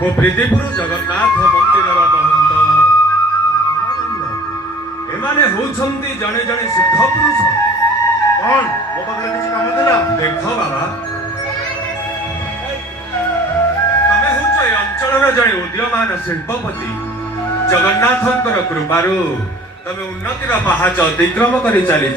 ମୋ ପ୍ରୀତିପୁର ଜଗନ୍ନାଥ ମନ୍ଦିରର ମହନ୍ତ ଏମାନେ ହେଉଛନ୍ତି ଜଣେ ଜଣେ ସିଦ୍ଧ ପୁରୁଷ। କଣ ମୋ ପାଖରେ କିଛି କାମ ଥିଲା? ଦେଖ ବାବା, ତମେ ହେଉଛ ଏ ଅଞ୍ଚଳର ଜଣେ ଉଦୀୟମାନ ଶିଳ୍ପପତି। ଜଗନ୍ନାଥଙ୍କର କୃପାରୁ ତମେ ଉନ୍ନତିର ପାହାଚ ଅତିକ୍ରମ କରି ଚାଲିଛ।